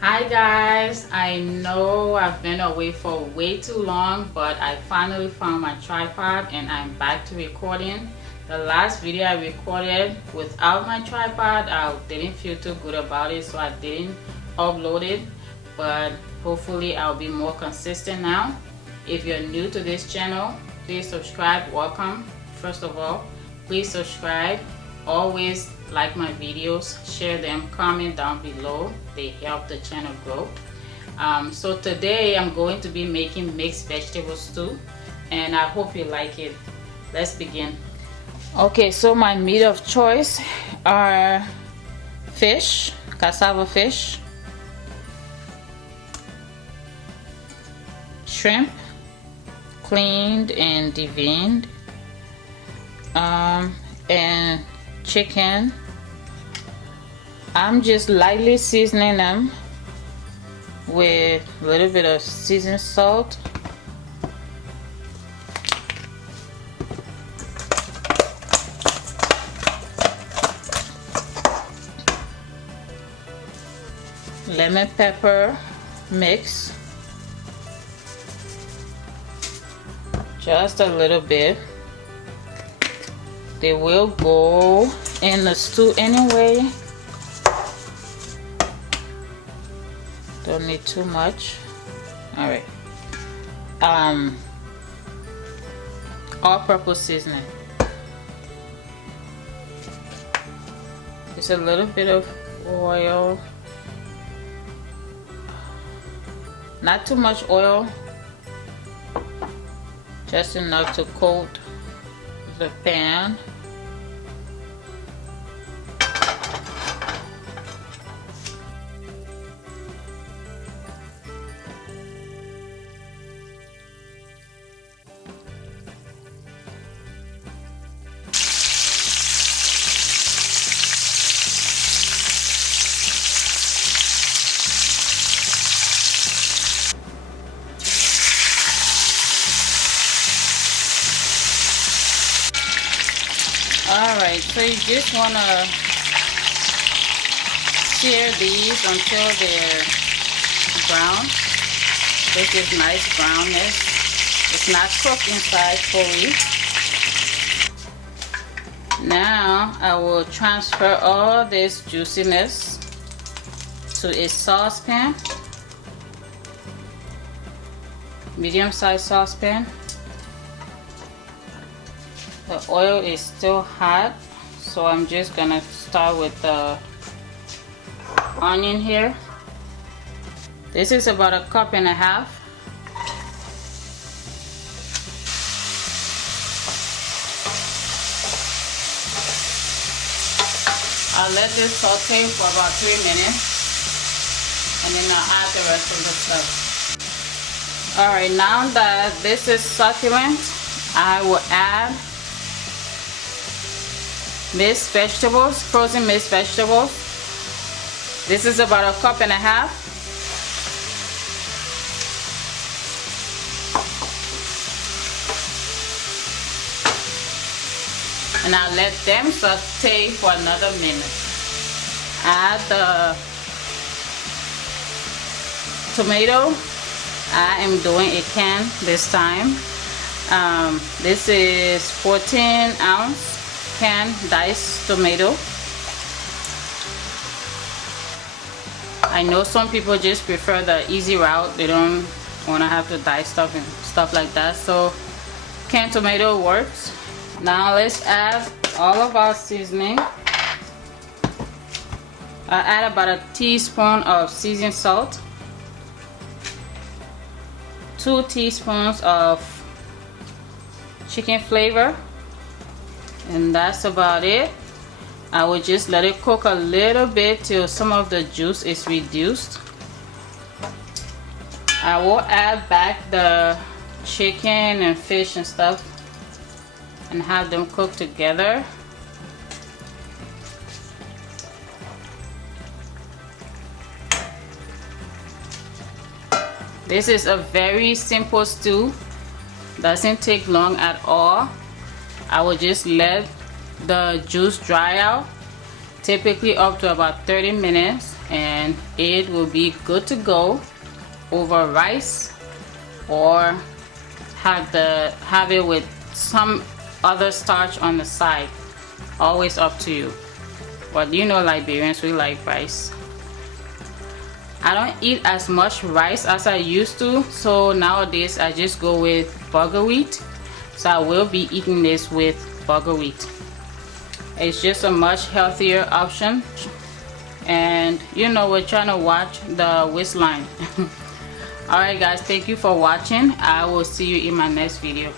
Hi guys, I know I've been away for way too long, but I finally found my tripod and I'm back to recording. The last video I recorded without my tripod, I didn't feel too good about it, so I didn't upload it, but hopefully I'll be more consistent now. If you're new to this channel, please subscribe. Welcome. First of all, please subscribe. Always like my videos, share them, comment down below. They help the channel grow. So today I'm going to be making mixed vegetable stew, and I hope you like it. Let's begin. Okay, so my meat of choice are fish, cassava fish, shrimp, cleaned and deveined, and chicken. I'm just lightly seasoning them with a little bit of seasoned salt, lemon pepper mix, just a little bit. They will go in the stew anyway. Don't need too much. All right. All-purpose seasoning. Just a little bit of oil. Not too much oil. Just enough to coat the pan. Alright, so you just want to sear these until they're brown. This is nice brownness. It's not cooked inside fully. Now I will transfer all this juiciness to a saucepan, medium-sized saucepan. The oil is still hot, so I'm just gonna start with the onion here. This is about 1.5 cups. I'll let this saute for about 3 minutes, and then I'll add the rest of the stuff. Alright, now that this is succulent, I will add mixed vegetables, frozen mixed vegetables. This is about 1.5 cups. And I'll let them saute for another minute. Add the tomato. I am doing a can this time. This is 14-ounce can diced tomato. I know some people just prefer the easy route. They don't want to have to dice stuff and stuff like that, so canned tomato works. Now let's add all of our seasoning. I add about 1 teaspoon of seasoned salt, 2 teaspoons of chicken flavor, and that's about it. I will just let it cook a little bit till some of the juice is reduced. I will add back the chicken and fish and stuff and have them cook together. This is a very simple stew. Doesn't take long at all. I will just let the juice dry out, typically up to about 30 minutes. and it will be good to go over rice, or have it with some other starch on the side. Always up to you, but you know Liberians, we like rice. I don't eat as much rice as I used to, so nowadays I just go with bulgur wheat. So I will be eating this with bulgur wheat. It's just a much healthier option, and you know, we're trying to watch the waistline. Alright guys, thank you for watching. I will see you in my next video.